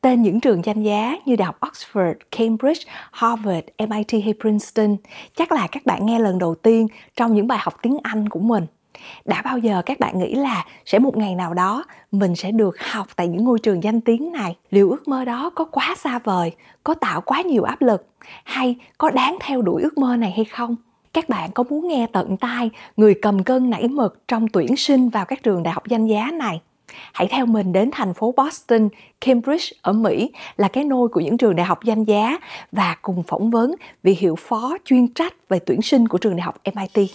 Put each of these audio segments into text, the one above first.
Tên những trường danh giá như Đại học Oxford, Cambridge, Harvard, MIT hay Princeton chắc là các bạn nghe lần đầu tiên trong những bài học tiếng Anh của mình. Đã bao giờ các bạn nghĩ là sẽ một ngày nào đó mình sẽ được học tại những ngôi trường danh tiếng này? Liệu ước mơ đó có quá xa vời, có tạo quá nhiều áp lực, hay có đáng theo đuổi ước mơ này hay không? Các bạn có muốn nghe tận tai người cầm cân nảy mực trong tuyển sinh vào các trường đại học danh giá này? Hãy theo mình đến thành phố Boston, Cambridge ở Mỹ là cái nôi của những trường đại học danh giá và cùng phỏng vấn vị hiệu phó chuyên trách về tuyển sinh của trường đại học MIT.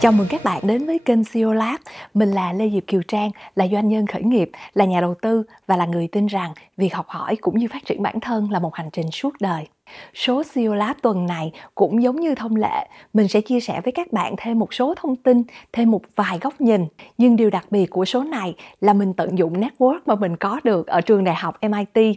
Chào mừng các bạn đến với kênh CEO Lab. Mình là Diệp Kiều Trang, là doanh nhân khởi nghiệp, là nhà đầu tư và là người tin rằng việc học hỏi cũng như phát triển bản thân là một hành trình suốt đời. Số CEO Lab tuần này cũng giống như thông lệ, mình sẽ chia sẻ với các bạn thêm một số thông tin, thêm một vài góc nhìn. Nhưng điều đặc biệt của số này là mình tận dụng network mà mình có được ở trường đại học MIT.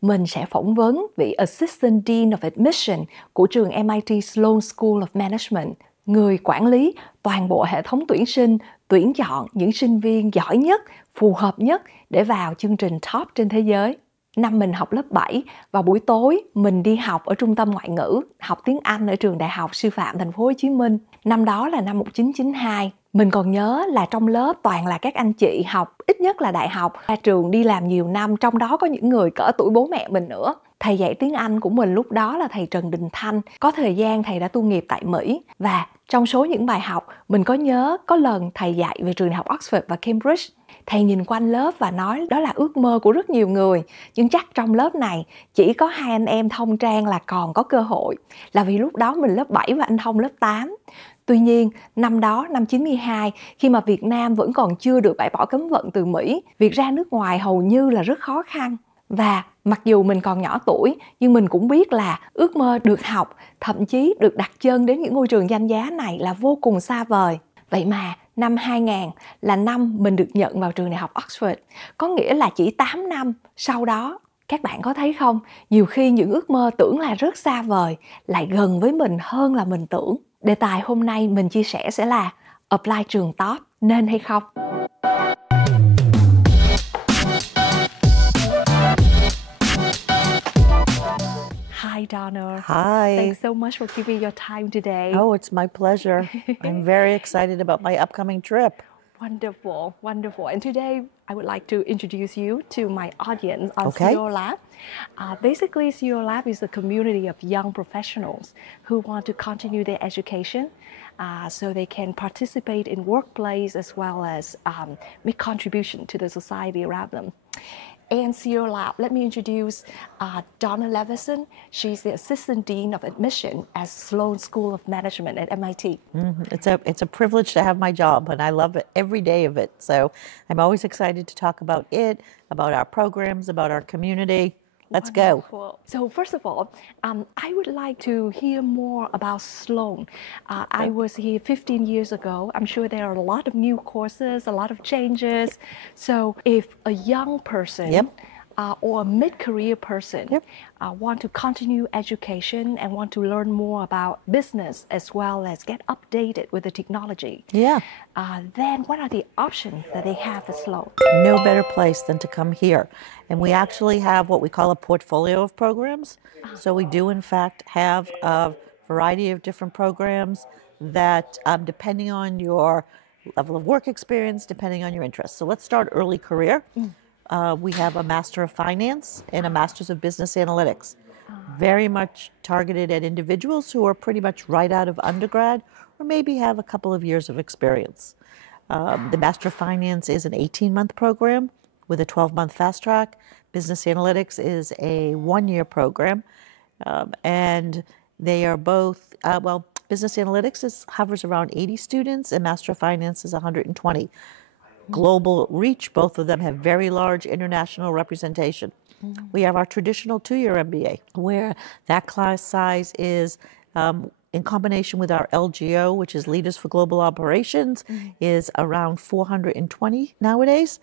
Mình sẽ phỏng vấn vị Assistant Dean of Admission của trường MIT Sloan School of Management, người quản lý toàn bộ hệ thống tuyển sinh, tuyển chọn những sinh viên giỏi nhất, phù hợp nhất để vào chương trình top trên thế giới. Năm mình học lớp 7, vào buổi tối mình đi học ở trung tâm ngoại ngữ, học tiếng Anh ở trường Đại học Sư phạm Thành phố Hồ Chí Minh. Năm đó là năm 1992. Mình còn nhớ là trong lớp toàn là các anh chị học ít nhất là đại học, ra trường đi làm nhiều năm, trong đó có những người cỡ tuổi bố mẹ mình nữa. Thầy dạy tiếng Anh của mình lúc đó là thầy Trần Đình Thanh. Có thời gian thầy đã tu nghiệp tại Mỹ. Và trong số những bài học, mình có nhớ có lần thầy dạy về trường đại học Oxford và Cambridge. Thầy nhìn quanh lớp và nói đó là ước mơ của rất nhiều người. Nhưng chắc trong lớp này chỉ có hai anh em Thông Trang là còn có cơ hội. Là vì lúc đó mình lớp 7 và anh Thông lớp 8. Tuy nhiên, năm đó, năm 92, khi mà Việt Nam vẫn còn chưa được bãi bỏ cấm vận từ Mỹ, việc ra nước ngoài hầu như là rất khó khăn. Và mặc dù mình còn nhỏ tuổi, nhưng mình cũng biết là ước mơ được học, thậm chí được đặt chân đến những ngôi trường danh giá này là vô cùng xa vời. Vậy mà năm 2000 là năm mình được nhận vào trường đại học Oxford. Có nghĩa là chỉ 8 năm sau đó. Các bạn có thấy không? Nhiều khi những ước mơ tưởng là rất xa vời lại gần với mình hơn là mình tưởng. Đề tài hôm nay mình chia sẻ sẽ là apply trường top nên hay không? Hi, Dawna. Hi. Thanks so much for giving your time today. Oh, it's my pleasure. I'm very excited about my upcoming trip. Wonderful, wonderful. And today I would like to introduce you to my audience on Okay. CEO Lab. Basically, CEO Lab is a community of young professionals who want to continue their education so they can participate in workplace as well as make contribution to the society around them. And CEO Lab, let me introduce Dawna Levenson. She's the Assistant Dean of Admission at Sloan School of Management at MIT. It's a privilege to have my job, and I love it every day of it. So I'm always excited to talk about it, about our programs, about our community. Let's go. So first of all, I would like to hear more about Sloan. I was here 15 years ago. I'm sure there are a lot of new courses, a lot of changes. So if a young person or a mid-career person want to continue education and want to learn more about business as well as get updated with the technology, then what are the options that they have at Sloan? No better place than to come here. And we actually have what we call a portfolio of programs. So we do, in fact, have a variety of different programs that, depending on your level of work experience, depending on your interests. So let's start early career. We have a Master of Finance and a Master's of Business Analytics. Very much targeted at individuals who are pretty much right out of undergrad or maybe have a couple of years of experience. The Master of Finance is an 18-month program with a 12-month fast track. Business Analytics is a 1-year program. And they are both, Business Analytics hovers around 80 students and Master of Finance is 120. Global reach, both of them have very large international representation. We have our traditional 2-year MBA, where that class size is, in combination with our LGO, which is Leaders for Global Operations, is around 420 nowadays.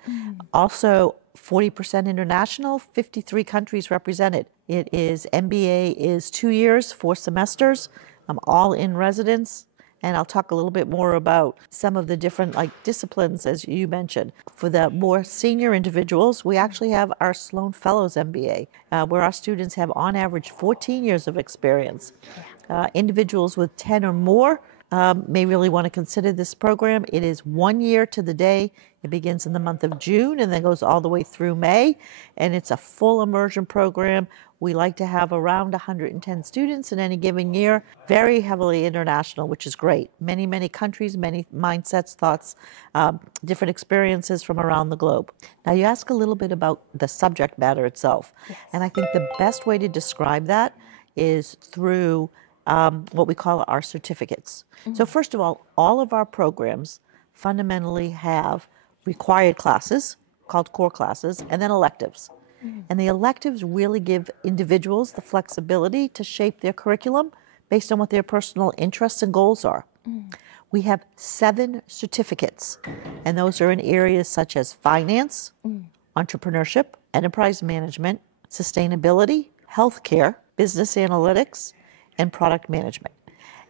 Also, 40% international, 53 countries represented. MBA is 2 years, 4 semesters, all in residence. And I'll talk a little bit more about some of the different disciplines, as you mentioned. For the more senior individuals, we actually have our Sloan Fellows MBA, where our students have on average 14 years of experience. Individuals with 10 or more may really want to consider this program. It is 1 year to the day. It begins in the month of June and then goes all the way through May. And it's a full immersion program. We like to have around 110 students in any given year, very heavily international, which is great. Many, many countries, many mindsets, thoughts, different experiences from around the globe. Now, you ask a little bit about the subject matter itself. Yes. And I think the best way to describe that is through what we call our certificates. So first of all of our programs fundamentally have required classes called core classes and then electives. And the electives really give individuals the flexibility to shape their curriculum based on what their personal interests and goals are. We have 7 certificates, and those are in areas such as finance, entrepreneurship, enterprise management, sustainability, healthcare, business analytics, and product management.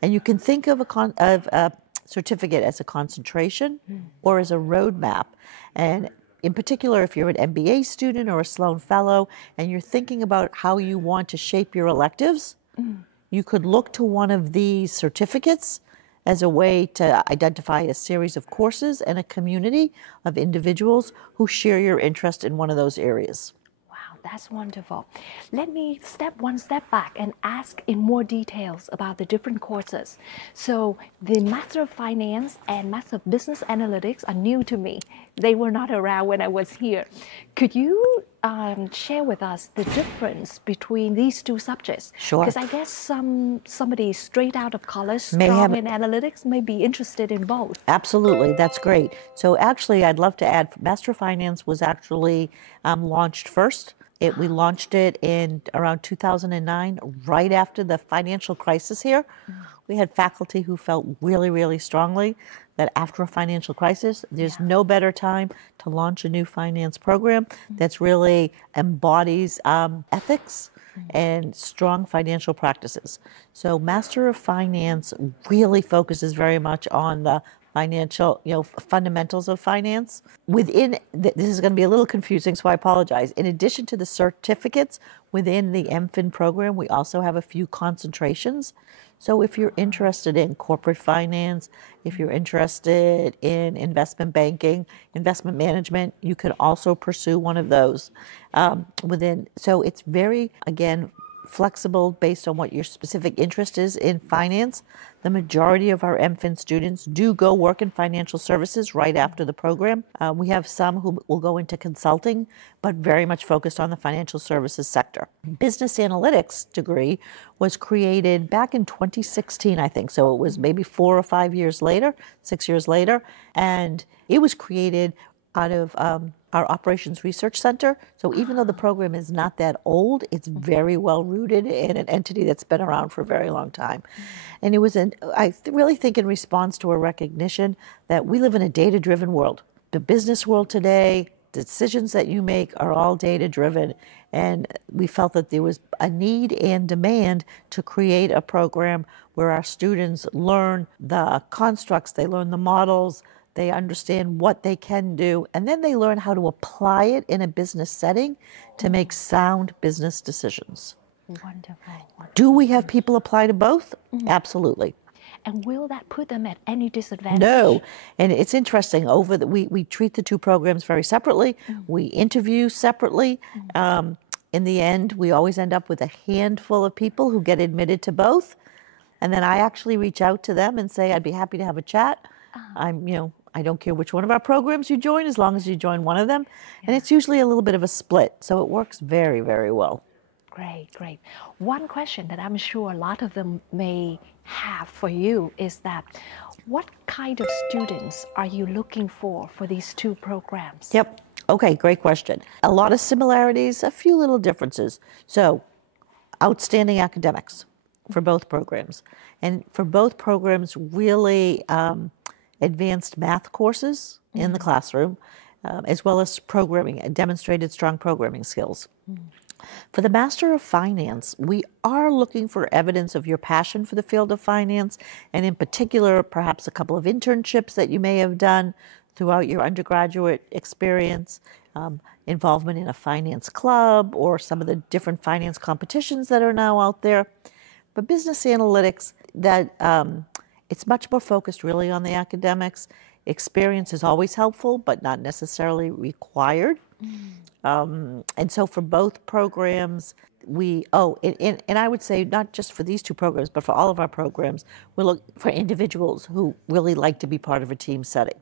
And you can think of a certificate as a concentration or as a roadmap. And in particular, if you're an MBA student or a Sloan Fellow and you're thinking about how you want to shape your electives, you could look to one of these certificates as a way to identify a series of courses and a community of individuals who share your interest in one of those areas. That's wonderful. Let me step one step back and ask in more details about the different courses. So the Master of Finance and Master of Business Analytics are new to me. They were not around when I was here. Could you share with us the difference between these two subjects? Sure. Because I guess somebody straight out of college, strong in analytics, may be interested in both. Absolutely, that's great. So actually, I'd love to add, Master of Finance was actually launched first. We launched it in around 2009, right after the financial crisis here. We had faculty who felt really, really strongly that after a financial crisis, there's no better time to launch a new finance program that's really embodies ethics and strong financial practices. So Master of Finance really focuses very much on the financial, fundamentals of finance. Within, this is going to be a little confusing, so I apologize. In addition to the certificates within the MFin program, we also have a few concentrations. So if you're interested in corporate finance, if you're interested in investment banking, investment management, you can also pursue one of those within. So it's very, again, flexible based on what your specific interest is in finance. The majority of our MFin students do go work in financial services right after the program. We have some who will go into consulting, but very much focused on the financial services sector. Business analytics degree was created back in 2016, I think. So it was maybe 4 or 5 years later, 6 years later. And it was created out of our Operations Research Center. So even though the program is not that old, it's very well rooted in an entity that's been around for a very long time. And it was, I really think, in response to a recognition that we live in a data-driven world. The business world today, the decisions that you make are all data-driven. And we felt that there was a need and demand to create a program where our students learn the constructs, they learn the models, they understand what they can do, and then they learn how to apply it in a business setting to make sound business decisions. Wonderful. Do we have people apply to both? Absolutely. And will that put them at any disadvantage? No. And it's interesting, we treat the two programs very separately. We interview separately. In the end, we always end up with a handful of people who get admitted to both. And then I actually reach out to them and say, I'd be happy to have a chat. I don't care which one of our programs you join, as long as you join one of them. And it's usually a little bit of a split, so it works very, very well. Great, great. One question that I'm sure a lot of them may have for you is that, what kind of students are you looking for these two programs? Yep. Okay, great question. A lot of similarities, a few little differences. So, outstanding academics for both programs. And for both programs, really advanced math courses in the classroom, as well as programming, demonstrated strong programming skills. For the Master of Finance, we are looking for evidence of your passion for the field of finance, and in particular, perhaps a couple of internships that you may have done throughout your undergraduate experience, involvement in a finance club or some of the different finance competitions that are now out there. But business analytics, it's much more focused really on the academics. Experience is always helpful, but not necessarily required. And so for both programs, and I would say not just for these two programs, but for all of our programs, we look for individuals who really like to be part of a team setting.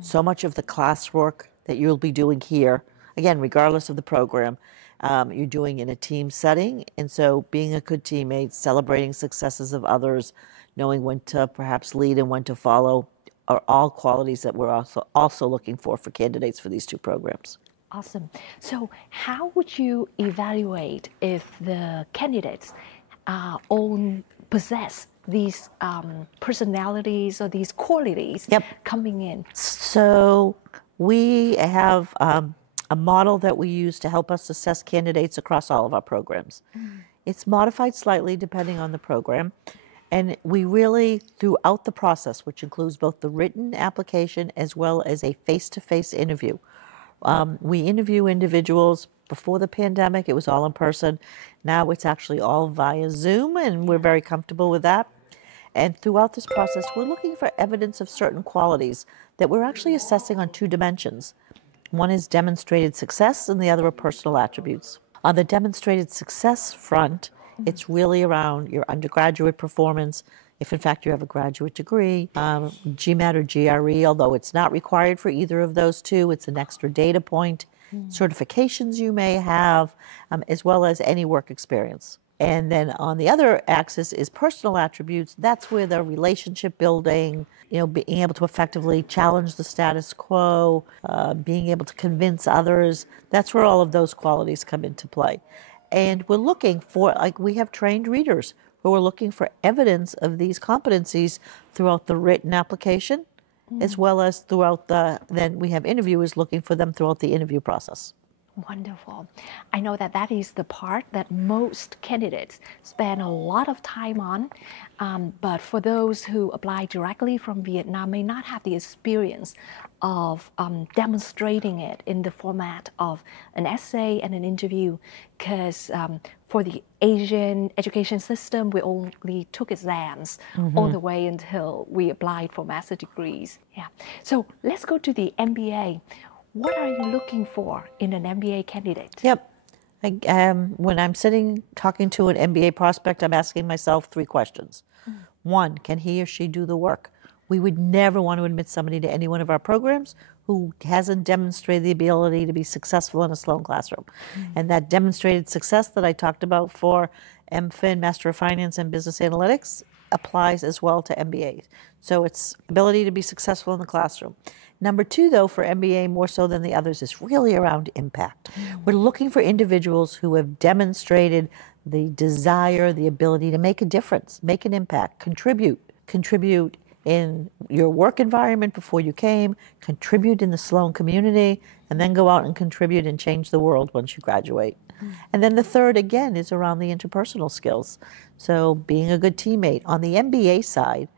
So much of the classwork that you'll be doing here, again, regardless of the program, you're doing in a team setting. And so being a good teammate, celebrating successes of others, knowing when to perhaps lead and when to follow are all qualities that we're also looking for candidates for these two programs. Awesome. So how would you evaluate if the candidates all possess these personalities or these qualities coming in? So we have a model that we use to help us assess candidates across all of our programs. It's modified slightly depending on the program. And we really, throughout the process, which includes both the written application as well as a face-to-face interview, we interview individuals. Before the pandemic, it was all in person. Now it's actually all via Zoom, and we're very comfortable with that. And throughout this process, we're looking for evidence of certain qualities that we're actually assessing on two dimensions. One is demonstrated success, and the other are personal attributes. On the demonstrated success front, it's really around your undergraduate performance, if in fact you have a graduate degree, GMAT or GRE, although it's not required for either of those two, it's an extra data point, certifications you may have, as well as any work experience. And then on the other axis is personal attributes. That's where the relationship building, being able to effectively challenge the status quo, being able to convince others, that's where all of those qualities come into play. And we're looking for, we have trained readers who are looking for evidence of these competencies throughout the written application, as well as then we have interviewers looking for them throughout the interview process. Wonderful. I know that is the part that most candidates spend a lot of time on, but for those who apply directly from Vietnam may not have the experience of demonstrating it in the format of an essay and an interview, because for the Asian education system, we only took exams all the way until we applied for master degrees. Yeah. So let's go to the MBA. What are you looking for in an MBA candidate? Yep. When I'm sitting talking to an MBA prospect, I'm asking myself three questions. One, can he or she do the work? We would never want to admit somebody to any one of our programs who hasn't demonstrated the ability to be successful in a Sloan classroom. And that demonstrated success that I talked about for MFin, Master of Finance, and Business Analytics applies as well to MBAs. So it's ability to be successful in the classroom. Number two, though, for MBA more so than the others, is really around impact. We're looking for individuals who have demonstrated the desire, the ability to make a difference, make an impact, contribute in your work environment before you came, contribute in the Sloan community, and then go out and contribute and change the world once you graduate. And then the third, again, is around the interpersonal skills. So being a good teammate. On the MBA side,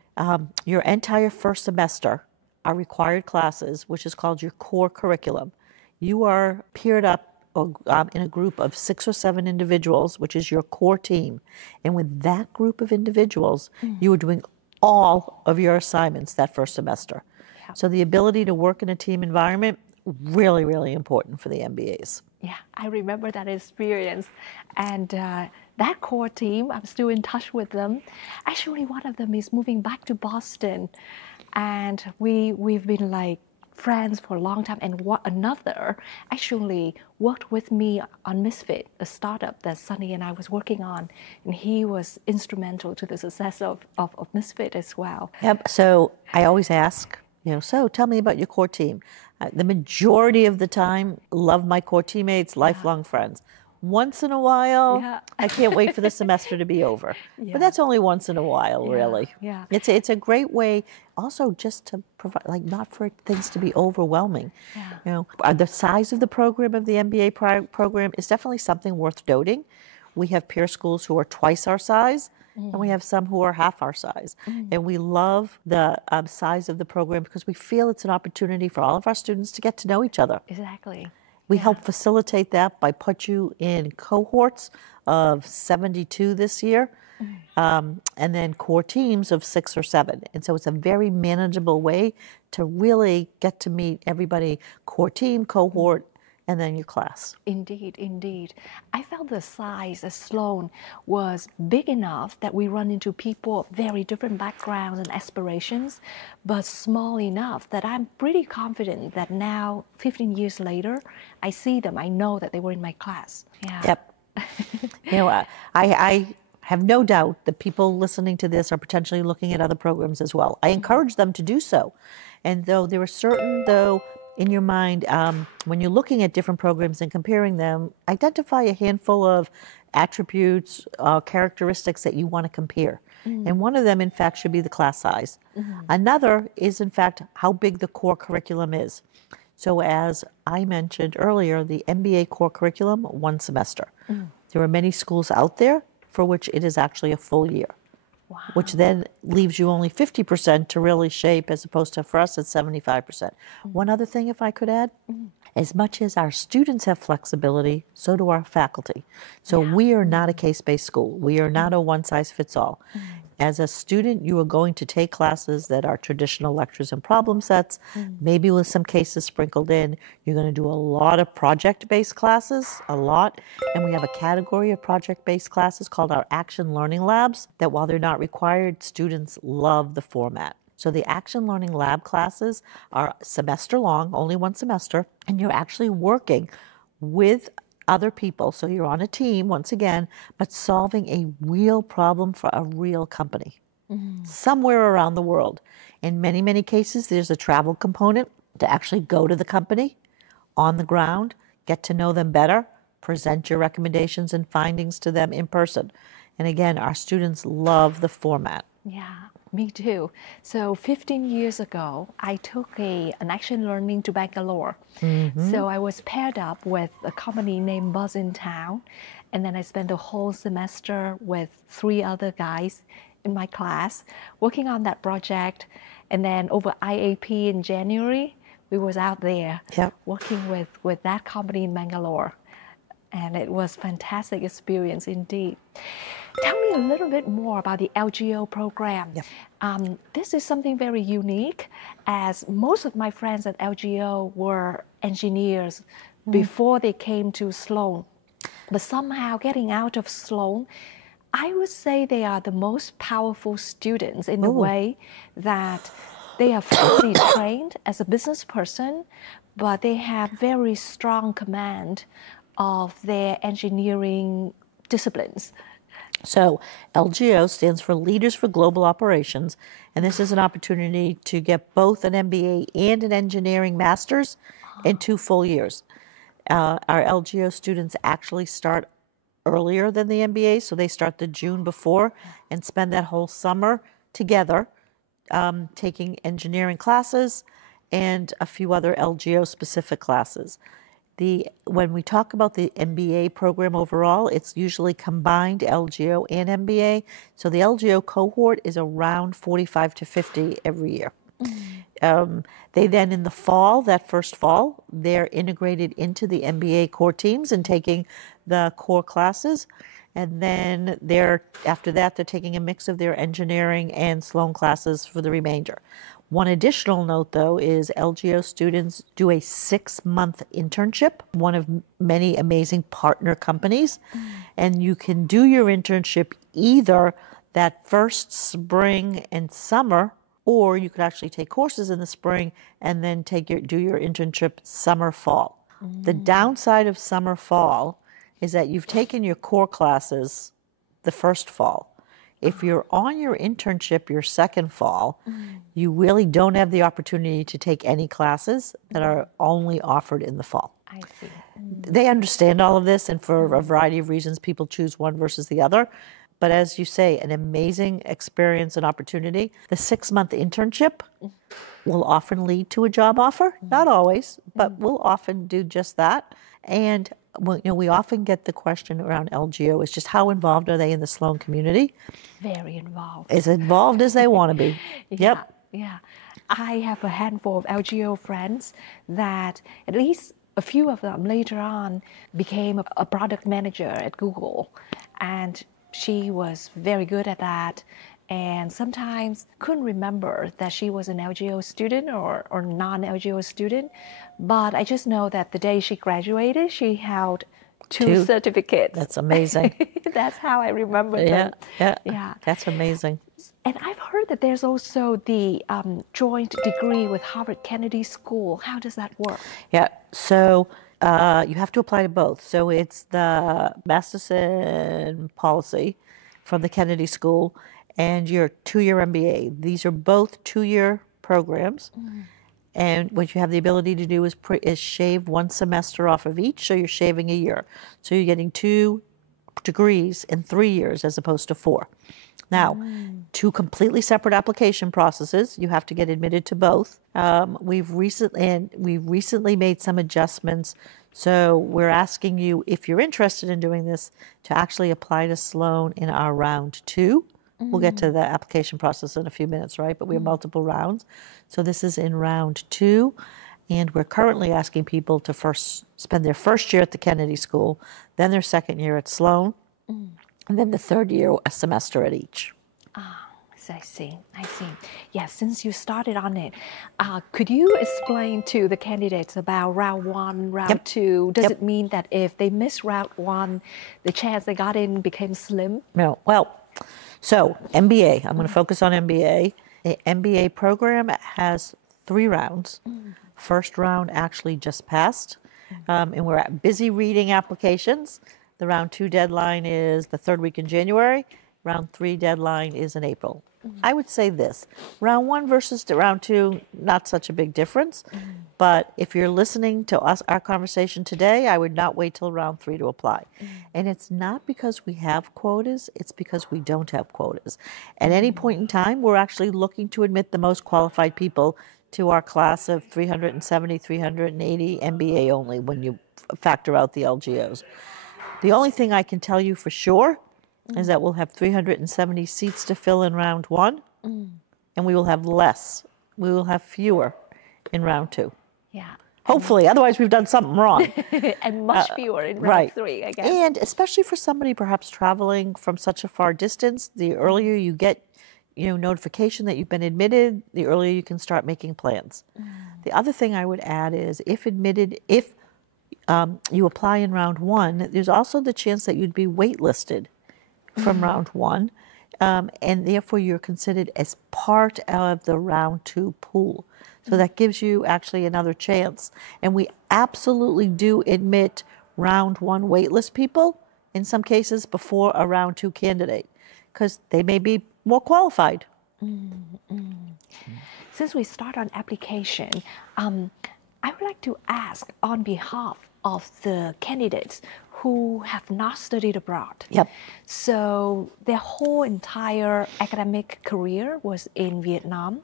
your entire first semester are required classes, which is called your core curriculum. You are paired up in a group of 6 or 7 individuals, which is your core team. And with that group of individuals, you are doing all of your assignments that first semester. Yeah. So the ability to work in a team environment, really, really important for the MBAs. Yeah, I remember that experience. And that core team, I'm still in touch with them. Actually, one of them is moving back to Boston. And we've been like friends for a long time. And another actually worked with me on Misfit, a startup that Sunny and I was working on. And he was instrumental to the success of Misfit as well. Yep. So I always ask, so tell me about your core team. The majority of the time, love my core teammates, lifelong friends. once in a while. Yeah. I can't wait for the semester to be over. Yeah. But that's only once in a while, Yeah, really. yeah. It's a great way also just to provide, like, not for things to be overwhelming. Yeah. You know, the size of the program of the MBA program is definitely something worth noting. We have peer schools who are twice our size, and we have some who are half our size. And we love the size of the program because we feel it's an opportunity for all of our students to get to know each other. Exactly. We help facilitate that by put you in cohorts of 72 this year, and then core teams of 6 or 7. And so it's a very manageable way to really get to meet everybody, core team, cohort, and then your class. Indeed, indeed. I felt the size at Sloan was big enough that we run into people of very different backgrounds and aspirations, but small enough that I'm pretty confident that now, 15 years later, I see them, I know that they were in my class. Yeah. Yep. You know, I have no doubt that people listening to this are potentially looking at other programs as well. I encourage them to do so. And though there are certain, in your mind, when you're looking at different programs and comparing them, identify a handful of attributes, characteristics that you want to compare. And one of them, in fact, should be the class size. Another is, in fact, how big the core curriculum is. So as I mentioned earlier, the MBA core curriculum, 1 semester. There are many schools out there for which it is actually a full year. Wow. Which then leaves you only 50% to really shape, as opposed to for us it's 75%. One other thing, if I could add, as much as our students have flexibility, so do our faculty. So we are not a case-based school. We are not a one-size-fits-all. As a student, you are going to take classes that are traditional lectures and problem sets, maybe with some cases sprinkled in. You're going to do a lot of project-based classes, a lot. And we have a category of project-based classes called our Action Learning Labs that, while they're not required, students love the format. So the Action Learning Lab classes are semester long, only 1 semester, and you're actually working with other people. So you're on a team, once again, but solving a real problem for a real company somewhere around the world. In many, many cases, there's a travel component to actually go to the company on the ground, get to know them better, present your recommendations and findings to them in person. And again, our students love the format. Yeah, me too. So 15 years ago, I took an action learning to Bangalore. So I was paired up with a company named Buzz in Town. And then I spent the whole semester with 3 other guys in my class working on that project. And then over IAP in January, we was out there working with that company in Bangalore. And it was a fantastic experience indeed. Tell me a little bit more about the LGO program. This is something very unique, as most of my friends at LGO were engineers before they came to Sloan. But somehow getting out of Sloan, I would say they are the most powerful students in the way that they are fully trained as a business person, but they have very strong command of their engineering disciplines. So LGO stands for Leaders for Global Operations, and this is an opportunity to get both an MBA and an engineering master's in 2 full years. Our LGO students actually start earlier than the MBA, so they start the June before and spend that whole summer together taking engineering classes and a few other LGO specific classes. When we talk about the MBA program overall, it's usually combined LGO and MBA. So the LGO cohort is around 45 to 50 every year. They then, in the fall, that first fall, they're integrated into the MBA core teams and taking the core classes. And then after that, they're taking a mix of their engineering and Sloan classes for the remainder. One additional note, though, is LGO students do a 6-month internship, one of many amazing partner companies. And you can do your internship either that first spring and summer, or you could actually take courses in the spring and then do your internship summer, fall. The downside of summer, fall is that you've taken your core classes the first fall. If you're on your internship your second fall, you really don't have the opportunity to take any classes that are only offered in the fall. I see. They understand all of this, and for a variety of reasons, people choose one versus the other. But as you say, an amazing experience and opportunity. The 6-month internship will often lead to a job offer. Not always, but will often do just that. And we often get the question around LGO is just how involved are they in the Sloan community? Very involved. As involved as they want to be. Yep. Yeah. I have a handful of LGO friends that at least a few of them later on became a product manager at Google. And she was very good at that. And sometimes couldn't remember that she was an LGO student or non-LGO student. But I just know that the day she graduated, she held two certificates. That's amazing. That's how I remember them. Yeah. That's amazing. And I've heard that there's also the joint degree with Harvard Kennedy School. How does that work? Yeah, so you have to apply to both. So it's the Master's in Policy from the Kennedy School and your 2-year MBA. These are both 2-year programs. And what you have the ability to do is shave 1 semester off of each, so you're shaving a year. So you're getting 2 degrees in 3 years as opposed to 4. Now, 2 completely separate application processes. You have to get admitted to both. We've recently made some adjustments. So we're asking you, if you're interested in doing this, to actually apply to Sloan in our round 2. We'll get to the application process in a few minutes, right? But we have multiple rounds. So this is in round 2. And we're currently asking people to first spend their first year at the Kennedy School, then their second year at Sloan, and then the third year, a semester at each. I see. Yeah, since you started on it, could you explain to the candidates about round 1, round 2? Does it mean that if they miss round 1, the chance they got in became slim? No. Well, so MBA, I'm going to focus on MBA. The MBA program has 3 rounds. First round actually just passed, and we're busy reading applications. The round 2 deadline is the 3rd week in January. Round 3 deadline is in April. I would say this, round 1 versus round 2, not such a big difference. But if you're listening to our conversation today, I would not wait till round 3 to apply. And it's not because we have quotas, it's because we don't have quotas. At any point in time, we're actually looking to admit the most qualified people to our class of 370, 380 MBA only when you factor out the LGOs. The only thing I can tell you for sure is that we'll have 370 seats to fill in round 1, and we will have less. We will have fewer in round 2. Yeah. Hopefully, otherwise we've done something wrong. And much fewer in round 3, I guess. And especially for somebody perhaps traveling from such a far distance, the earlier you get notification that you've been admitted, the earlier you can start making plans. The other thing I would add is if you apply in round 1, there's also the chance that you'd be waitlisted from round 1, and therefore you're considered as part of the round 2 pool. So that gives you actually another chance. And we absolutely do admit round 1 waitlist people, in some cases before a round 2 candidate, because they may be more qualified. Since we start on application, I would like to ask on behalf of the candidates who have not studied abroad. So their whole entire academic career was in Vietnam.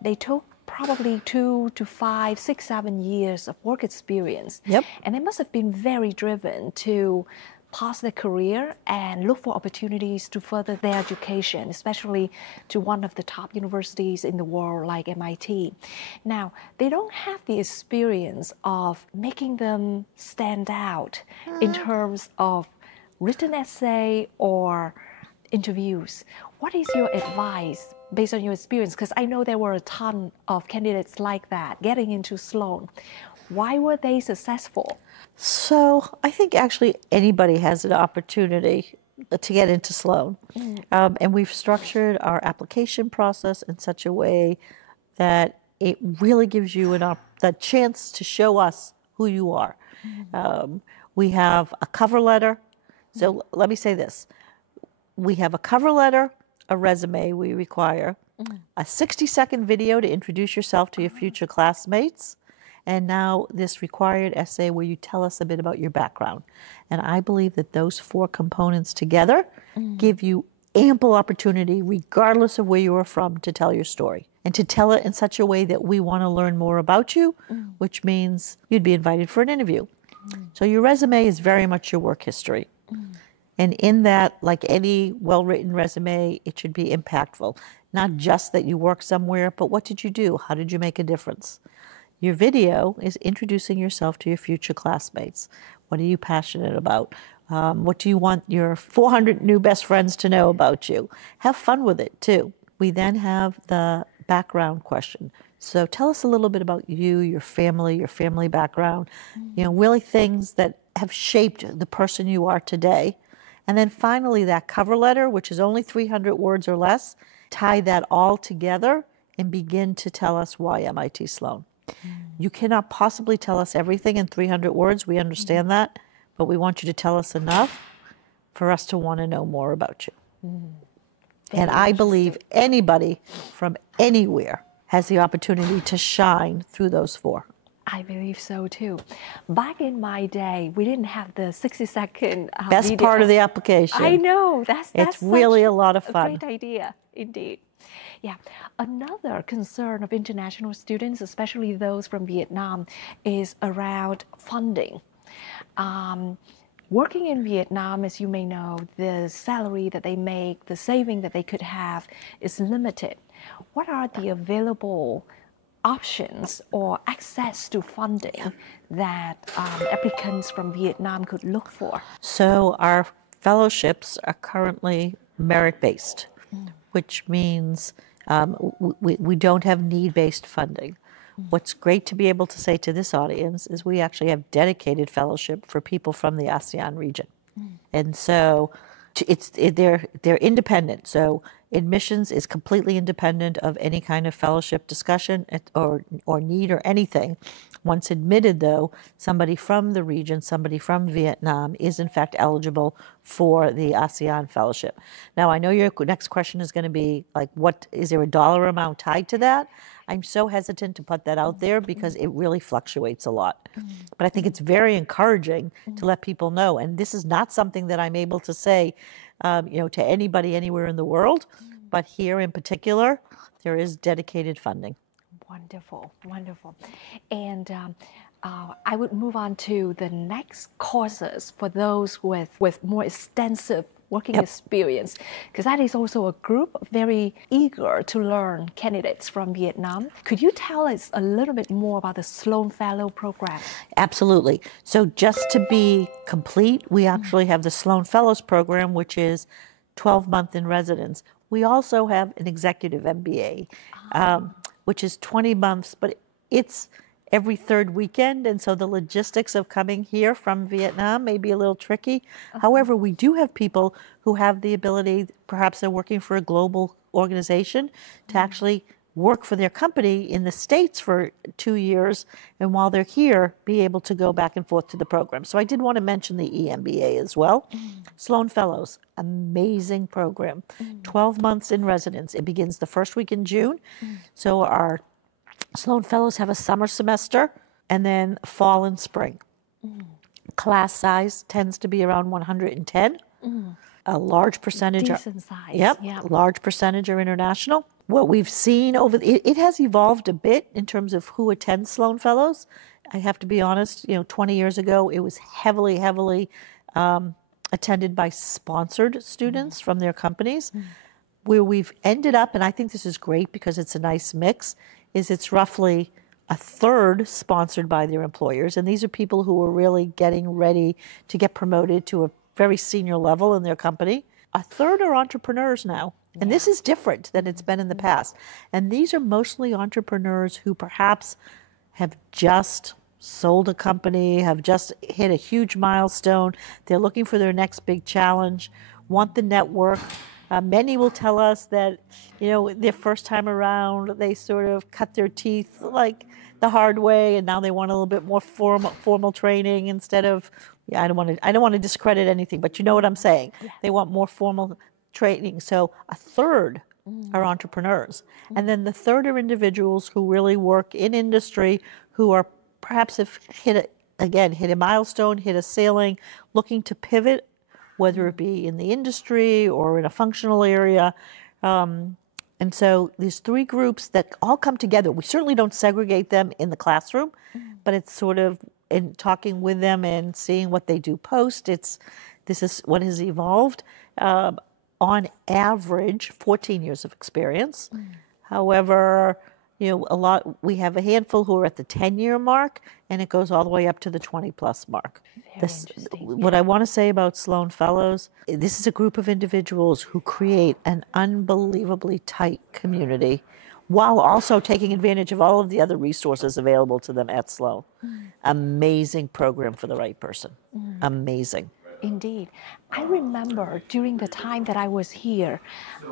They took probably 2 to 5, 6, 7 years of work experience. And they must have been very driven to pause their career and look for opportunities to further their education, especially to one of the top universities in the world like MIT. Now, they don't have the experience of making them stand out in terms of written essay or interviews. What is your advice based on your experience? Because I know there were a ton of candidates like that getting into Sloan. Why were they successful? So I think actually anybody has an opportunity to get into Sloan. And we've structured our application process in such a way that it really gives you the chance to show us who you are. We have a cover letter. So let me say this. We have a cover letter, a resume we require, a 60-second video to introduce yourself to your future classmates, and now this required essay where you tell us a bit about your background. And I believe that those 4 components together give you ample opportunity, regardless of where you are from, to tell your story. And to tell it in such a way that we want to learn more about you, which means you'd be invited for an interview. So your resume is very much your work history. And in that, like any well-written resume, it should be impactful. Not just that you work somewhere, but what did you do? How did you make a difference? Your video is introducing yourself to your future classmates. What are you passionate about? What do you want your 400 new best friends to know about you? Have fun with it, too. We then have the background question. So tell us a little bit about you, your family background, really things that have shaped the person you are today. And then finally, that cover letter, which is only 300 words or less, tie that all together and begin to tell us why MIT Sloan. You cannot possibly tell us everything in 300 words. We understand that, but we want you to tell us enough for us to want to know more about you. And I believe anybody from anywhere has the opportunity to shine through those 4. I believe so too. Back in my day, we didn't have the 60-second Best video. part of the application. I know. That's really a lot of fun. A great idea, indeed. Yeah. Another concern of international students, especially those from Vietnam, is around funding. Working in Vietnam, as you may know, the salary that they make, the saving that they could have is limited. What are the available options or access to funding that applicants from Vietnam could look for? So our fellowships are currently merit-based, which means we don't have need-based funding. What's great to be able to say to this audience is we actually have dedicated fellowship for people from the ASEAN region. And so they're independent. So admissions is completely independent of any kind of fellowship discussion or need or anything. Once admitted, though, somebody from the region, somebody from Vietnam, is in fact eligible for the ASEAN fellowship. Now, I know your next question is going to be like, is there a dollar amount tied to that? I'm so hesitant to put that out there because it really fluctuates a lot. But I think it's very encouraging to let people know. And this is not something that I'm able to say, to anybody anywhere in the world. But here in particular, there is dedicated funding. Wonderful, wonderful. And I would move on to the next courses for those with more extensive working experience, because that is also a group very eager to learn candidates from Vietnam. Could you tell us a little bit more about the Sloan Fellow program? Absolutely. So just to be complete, we actually have the Sloan Fellows program, which is 12-month in residence. We also have an executive MBA, which is 20 months, but it's every third weekend, and so the logistics of coming here from Vietnam may be a little tricky. However, we do have people who have the ability, perhaps they're working for a global organization, to actually work for their company in the States for 2 years, and while they're here, be able to go back and forth to the program. So I did want to mention the EMBA as well. Sloan Fellows, amazing program. 12 months in residence. It begins the first week in June. So our Sloan Fellows have a summer semester and then fall and spring. Class size tends to be around 110. A large percentage Decent size. Yep, a large percentage are international. What we've seen it has evolved a bit in terms of who attends Sloan Fellows. I have to be honest, 20 years ago, it was heavily attended by sponsored students from their companies. Where we've ended up, and I think this is great because it's a nice mix, is it's roughly a third sponsored by their employers. And these are people who are really getting ready to get promoted to a very senior level in their company. A third are entrepreneurs now. And this is different than it's been in the past. And these are mostly entrepreneurs who perhaps have just sold a company, have just hit a huge milestone. They're looking for their next big challenge, want the network. Many will tell us that, their first time around, they sort of cut their teeth like the hard way, and now they want a little bit more formal training instead of, I don't want to discredit anything, but you know what I'm saying. Yeah. They want more formal training. So a third are entrepreneurs. And then the third are individuals who really work in industry, who are perhaps have hit a milestone, hit a ceiling, looking to pivot, whether it be in the industry or in a functional area. And so these three groups that all come together, we certainly don't segregate them in the classroom, but it's sort of in talking with them and seeing what they do post. This is what has evolved. On average, 14 years of experience. However, we have a handful who are at the 10-year mark, and it goes all the way up to the 20-plus mark. What I want to say about Sloan Fellows, this is a group of individuals who create an unbelievably tight community while also taking advantage of all of the other resources available to them at Sloan. Amazing program for the right person. Amazing. Indeed. I remember during the time that I was here,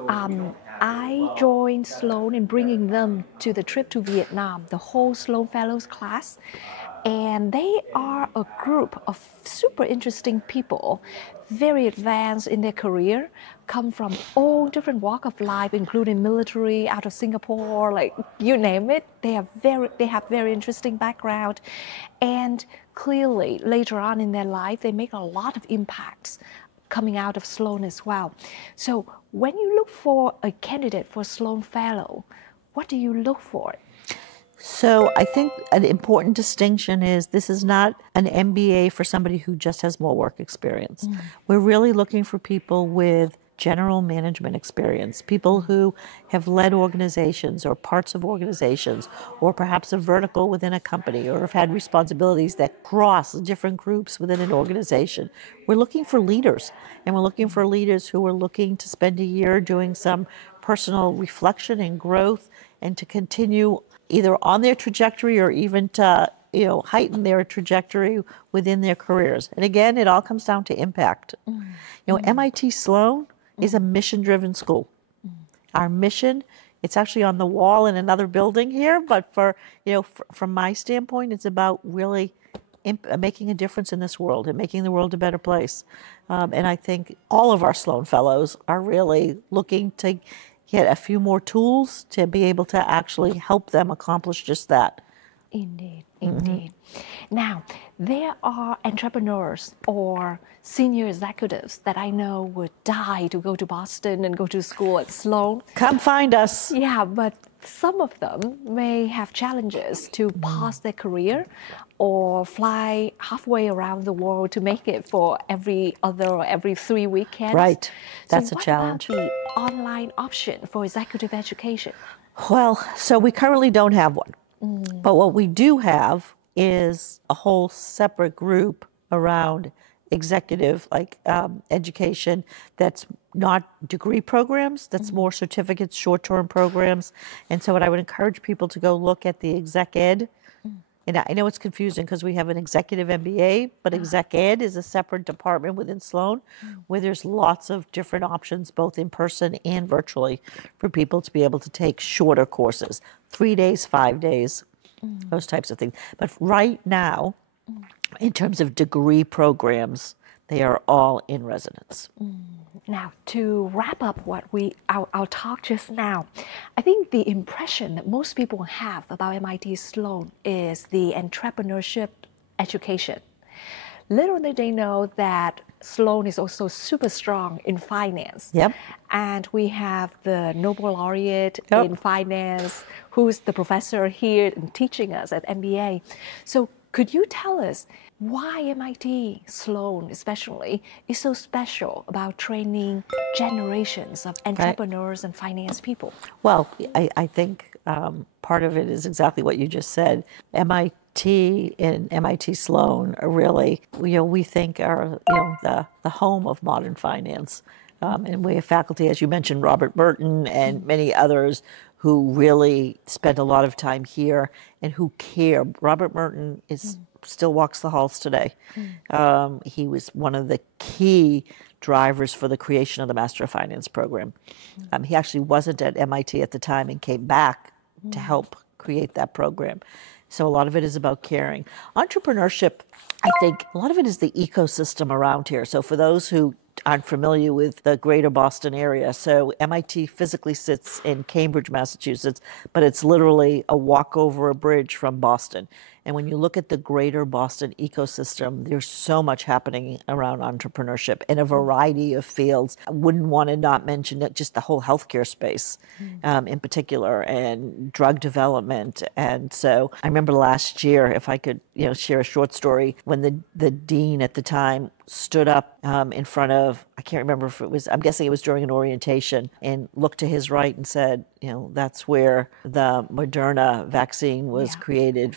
I joined Sloan in bringing them to the trip to Vietnam, the whole Sloan Fellows class. And they are a group of super interesting people, very advanced in their career, come from all different walks of life, including military, out of Singapore, like you name it. They have very interesting background. And clearly, later on in their life, they make a lot of impacts coming out of Sloan as well. So when you look for a candidate for Sloan Fellow, what do you look for? So I think an important distinction is this is not an MBA for somebody who just has more work experience. We're really looking for people with general management experience, people who have led organizations or parts of organizations, or perhaps a vertical within a company, or have had responsibilities that cross different groups within an organization. We're looking for leaders, and we're looking for leaders who are looking to spend a year doing some personal reflection and growth, and to continue either on their trajectory or even to heighten their trajectory within their careers. And again, it all comes down to impact. MIT Sloan is a mission-driven school. Our mission, it's actually on the wall in another building here, but from my standpoint, it's about really making a difference in this world and making the world a better place. And I think all of our Sloan Fellows are really looking to get a few more tools to be able to actually help them accomplish just that. Indeed, indeed. Now, there are entrepreneurs or senior executives that I know would die to go to Boston and go to school at Sloan. Come find us. Yeah, but some of them may have challenges to pause their career or fly halfway around the world to make it for every 3 weekends. Right, that's a So challenge. what about the online option for executive education? Well, so we currently don't have one. But what we do have is a whole separate group around executive education that's not degree programs, that's more certificates, short-term programs. And so what I would encourage people to go look at the exec ed. And I know it's confusing because we have an executive MBA, but exec ed is a separate department within Sloan where there's lots of different options, both in person and virtually, for people to be able to take shorter courses, 3 days, 5 days, those types of things. But right now, in terms of degree programs, they are all in residence. Now, to wrap up our talk just now, I think the impression that most people have about MIT Sloan is the entrepreneurship education. Little did they know that Sloan is also super strong in finance. Yep. And we have the Nobel laureate in finance, who's the professor here and teaching us at MBA. So could you tell us why MIT Sloan especially is so special about training generations of entrepreneurs and finance people? Well, I think part of it is exactly what you just said. MIT and MIT Sloan are really, we think are the home of modern finance. And we have faculty, as you mentioned, Robert Merton and many others who really spend a lot of time here and who care. Robert Merton still walks the halls today. He was one of the key drivers for the creation of the Master of Finance program. He actually wasn't at MIT at the time and came back to help create that program. So a lot of it is about caring. Entrepreneurship, I think, a lot of it is the ecosystem around here. So for those who aren't familiar with the greater Boston area. So MIT physically sits in Cambridge, Massachusetts, but it's literally a walk over a bridge from Boston. And when you look at the greater Boston ecosystem, there's so much happening around entrepreneurship in a variety of fields. I wouldn't want to not mention that just the whole healthcare space in particular, and drug development. And so I remember last year, if I could share a short story, when the dean at the time stood up in front of, I can't remember if it was, I'm guessing it was during an orientation, and looked to his right and said, that's where the Moderna vaccine was created,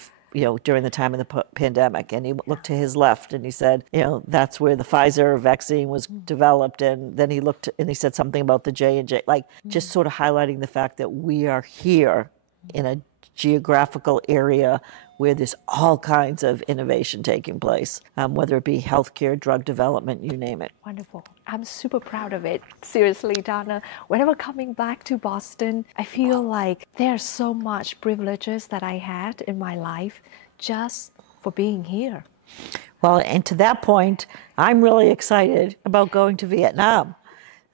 during the time of the pandemic. And he looked to his left and he said, that's where the Pfizer vaccine was developed. And then he looked and he said something about the J&J, just sort of highlighting the fact that we are here in a geographical area where there's all kinds of innovation taking place, whether it be healthcare, drug development, you name it. Wonderful. I'm super proud of it. Seriously, Dawna, whenever coming back to Boston, I feel like there's so much privileges that I had in my life just for being here. Well, and to that point, I'm really excited about going to Vietnam.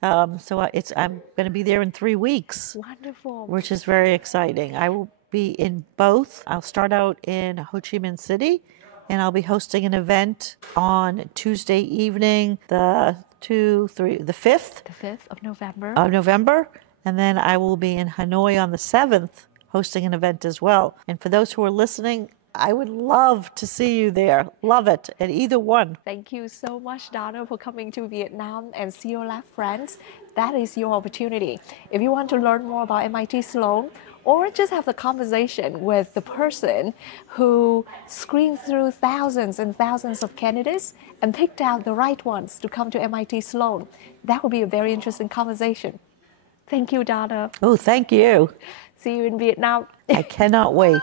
So I'm going to be there in 3 weeks. Wonderful. Which is very exciting. I will be in both. I'll start out in Ho Chi Minh City, and I'll be hosting an event on Tuesday evening, the 5th. The 5th of November. Of November. And then I will be in Hanoi on the 7th, hosting an event as well. And for those who are listening, I would love to see you there. Love it, at either one. Thank you so much, Dawna, for coming to Vietnam and COLab friends. That is your opportunity. If you want to learn more about MIT Sloan, or just have the conversation with the person who screened through thousands and thousands of candidates and picked out the right ones to come to MIT Sloan, that would be a very interesting conversation. Thank you, Dawna. Oh, thank you. See you in Vietnam. I cannot wait.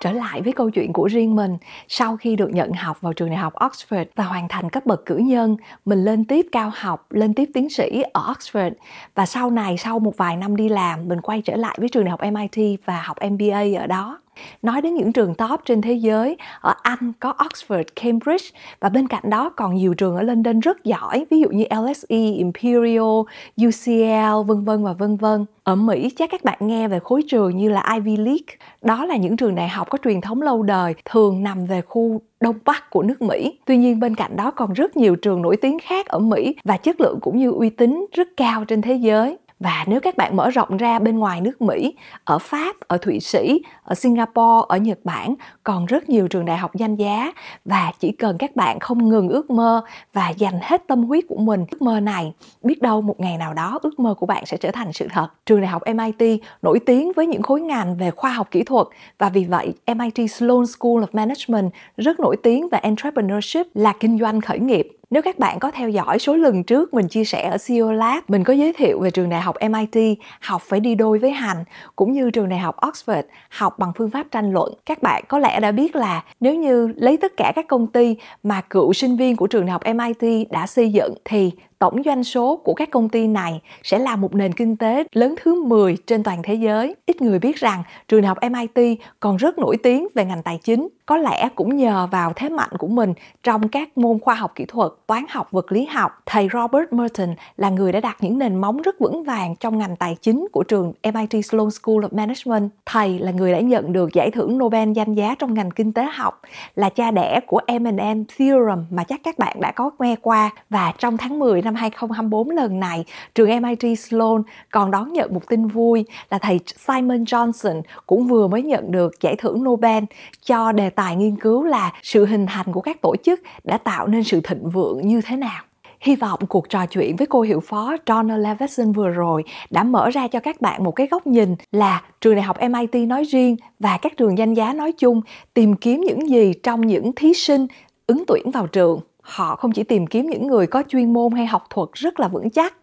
Trở lại với câu chuyện của riêng mình, sau khi được nhận học vào trường đại học Oxford và hoàn thành cấp bậc cử nhân, mình lên tiếp cao học, lên tiếp tiến sĩ ở Oxford. Và sau này, sau một vài năm đi làm, mình quay trở lại với trường đại học MIT và học MBA ở đó. Nói đến những trường top trên thế giới, ở Anh có Oxford, Cambridge, và bên cạnh đó còn nhiều trường ở London rất giỏi, ví dụ như LSE, Imperial, UCL, vân vân và vân vân. Ở Mỹ chắc các bạn nghe về khối trường như là Ivy League. Đó là những trường đại học có truyền thống lâu đời, thường nằm về khu Đông Bắc của nước Mỹ. Tuy nhiên bên cạnh đó còn rất nhiều trường nổi tiếng khác ở Mỹ và chất lượng cũng như uy tín rất cao trên thế giới. Và nếu các bạn mở rộng ra bên ngoài nước Mỹ, ở Pháp, ở Thụy Sĩ, ở Singapore, ở Nhật Bản, còn rất nhiều trường đại học danh giá. Và chỉ cần các bạn không ngừng ước mơ và dành hết tâm huyết của mình ước mơ này, biết đâu một ngày nào đó ước mơ của bạn sẽ trở thành sự thật. Trường đại học MIT nổi tiếng với những khối ngành về khoa học kỹ thuật, và vì vậy MIT Sloan School of Management rất nổi tiếng về entrepreneurship, là kinh doanh khởi nghiệp. Nếu các bạn có theo dõi số lần trước mình chia sẻ ở COLab, mình có giới thiệu về trường đại học MIT học phải đi đôi với hành, cũng như trường đại học Oxford học bằng phương pháp tranh luận. Các bạn có lẽ đã biết là nếu như lấy tất cả các công ty mà cựu sinh viên của trường đại học MIT đã xây dựng thì tổng doanh số của các công ty này sẽ là một nền kinh tế lớn thứ 10 trên toàn thế giới. Ít người biết rằng trường đại học MIT còn rất nổi tiếng về ngành tài chính, có lẽ cũng nhờ vào thế mạnh của mình trong các môn khoa học kỹ thuật, toán học, vật lý học. Thầy Robert Merton là người đã đặt những nền móng rất vững vàng trong ngành tài chính của trường MIT Sloan School of Management. Thầy là người đã nhận được giải thưởng Nobel danh giá trong ngành kinh tế học, là cha đẻ của M&M Theorem mà chắc các bạn đã có nghe qua. Và trong tháng 10 năm 2024 lần này, trường MIT Sloan còn đón nhận một tin vui là thầy Simon Johnson cũng vừa mới nhận được giải thưởng Nobel cho đề tài nghiên cứu là sự hình thành của các tổ chức đã tạo nên sự thịnh vượng như thế nào. Hy vọng cuộc trò chuyện với cô hiệu phó Dawna Levenson vừa rồi đã mở ra cho các bạn một cái góc nhìn là trường đại học MIT nói riêng và các trường danh giá nói chung tìm kiếm những gì trong những thí sinh ứng tuyển vào trường. Họ không chỉ tìm kiếm những người có chuyên môn hay học thuật rất là vững chắc,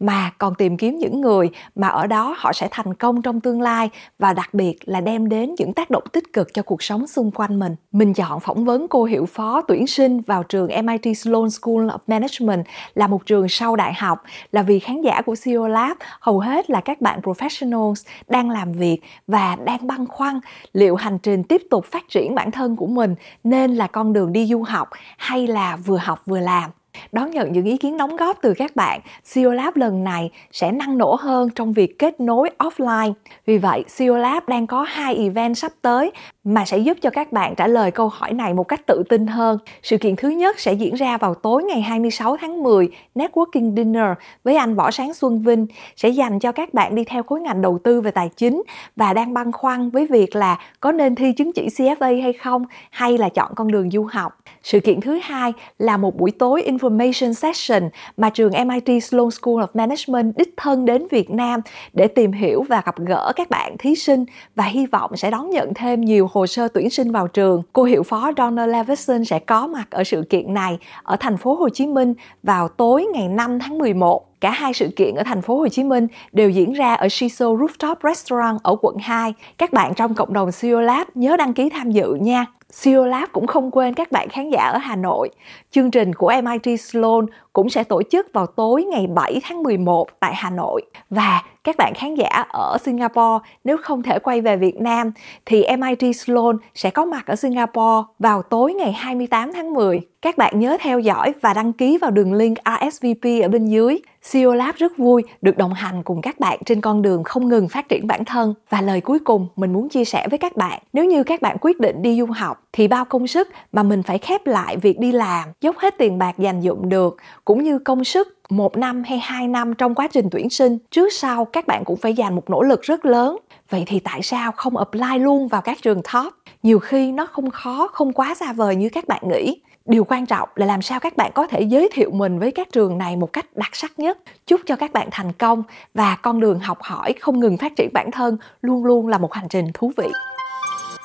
mà còn tìm kiếm những người mà ở đó họ sẽ thành công trong tương lai và đặc biệt là đem đến những tác động tích cực cho cuộc sống xung quanh mình. Mình chọn phỏng vấn cô hiệu phó tuyển sinh vào trường MIT Sloan School of Management là một trường sau đại học, là vì khán giả của COLab hầu hết là các bạn professionals đang làm việc và đang băn khoăn liệu hành trình tiếp tục phát triển bản thân của mình nên là con đường đi du học hay là vừa học vừa làm. Đón nhận những ý kiến đóng góp từ các bạn, CEO Lab lần này sẽ năng nổ hơn trong việc kết nối offline. Vì vậy, CEO Lab đang có 2 event sắp tới mà sẽ giúp cho các bạn trả lời câu hỏi này một cách tự tin hơn. Sự kiện thứ nhất sẽ diễn ra vào tối ngày 26 tháng 10, Networking Dinner với anh Võ Sáng Xuân Vinh, sẽ dành cho các bạn đi theo khối ngành đầu tư về tài chính và đang băn khoăn với việc là có nên thi chứng chỉ CFA hay không, hay là chọn con đường du học. Sự kiện thứ hai là một buổi tối Information Session mà trường MIT Sloan School of Management đích thân đến Việt Nam để tìm hiểu và gặp gỡ các bạn thí sinh và hy vọng sẽ đón nhận thêm nhiều hồ sơ tuyển sinh vào trường. Cô hiệu phó Dawna Levenson sẽ có mặt ở sự kiện này ở thành phố Hồ Chí Minh vào tối ngày 5 tháng 11. Cả hai sự kiện ở thành phố Hồ Chí Minh đều diễn ra ở Shiso Rooftop Restaurant ở quận 2. Các bạn trong cộng đồng CEO Lab nhớ đăng ký tham dự nha. CEO Lab cũng không quên các bạn khán giả ở Hà Nội. Chương trình của MIT Sloan cũng sẽ tổ chức vào tối ngày 7 tháng 11 tại Hà Nội. Và các bạn khán giả ở Singapore nếu không thể quay về Việt Nam thì MIT Sloan sẽ có mặt ở Singapore vào tối ngày 28 tháng 10. Các bạn nhớ theo dõi và đăng ký vào đường link RSVP ở bên dưới. CEO Lab rất vui được đồng hành cùng các bạn trên con đường không ngừng phát triển bản thân. Và lời cuối cùng mình muốn chia sẻ với các bạn, nếu như các bạn quyết định đi du học thì bao công sức mà mình phải khép lại việc đi làm, dốc hết tiền bạc dành dụm được, cũng như công sức 1 năm hay 2 năm trong quá trình tuyển sinh, trước sau các bạn cũng phải dành một nỗ lực rất lớn. Vậy thì tại sao không apply luôn vào các trường top? Nhiều khi nó không khó, không quá xa vời như các bạn nghĩ. Điều quan trọng là làm sao các bạn có thể giới thiệu mình với các trường này một cách đặc sắc nhất. Chúc cho các bạn thành công và con đường học hỏi không ngừng phát triển bản thân luôn luôn là một hành trình thú vị.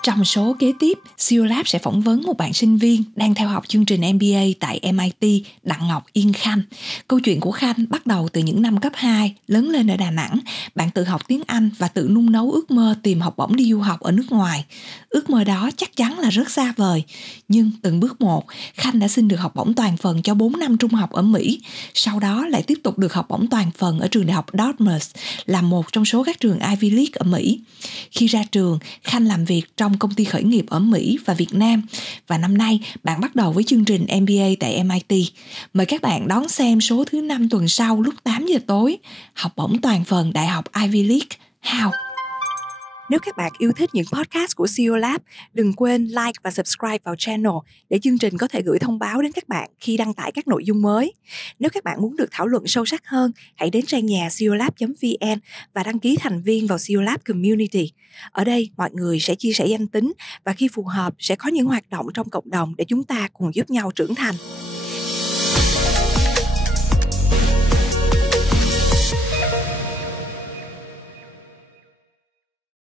Trong số kế tiếp, CEO Lab sẽ phỏng vấn một bạn sinh viên đang theo học chương trình MBA tại MIT, Đặng Ngọc Yên Khanh. Câu chuyện của Khanh bắt đầu từ những năm cấp 2, lớn lên ở Đà Nẵng. Bạn tự học tiếng Anh và tự nung nấu ước mơ tìm học bổng đi du học ở nước ngoài. Ước mơ đó chắc chắn là rất xa vời. Nhưng từng bước một, Khanh đã xin được học bổng toàn phần cho 4 năm trung học ở Mỹ. Sau đó lại tiếp tục được học bổng toàn phần ở trường đại học Dartmouth, là một trong số các trường Ivy League ở Mỹ. Khi ra trường, Khanh làm việc trong công ty khởi nghiệp ở Mỹ và Việt Nam. Và năm nay, bạn bắt đầu với chương trình MBA tại MIT. Mời các bạn đón xem số thứ 5 tuần sau lúc 8 giờ tối. Học bổng toàn phần Đại học Ivy League. How? Nếu các bạn yêu thích những podcast của CEO Lab, đừng quên like và subscribe vào channel để chương trình có thể gửi thông báo đến các bạn khi đăng tải các nội dung mới. Nếu các bạn muốn được thảo luận sâu sắc hơn, hãy đến trang nhà ceolab.vn và đăng ký thành viên vào CEO Lab Community. Ở đây, mọi người sẽ chia sẻ danh tính và khi phù hợp sẽ có những hoạt động trong cộng đồng để chúng ta cùng giúp nhau trưởng thành.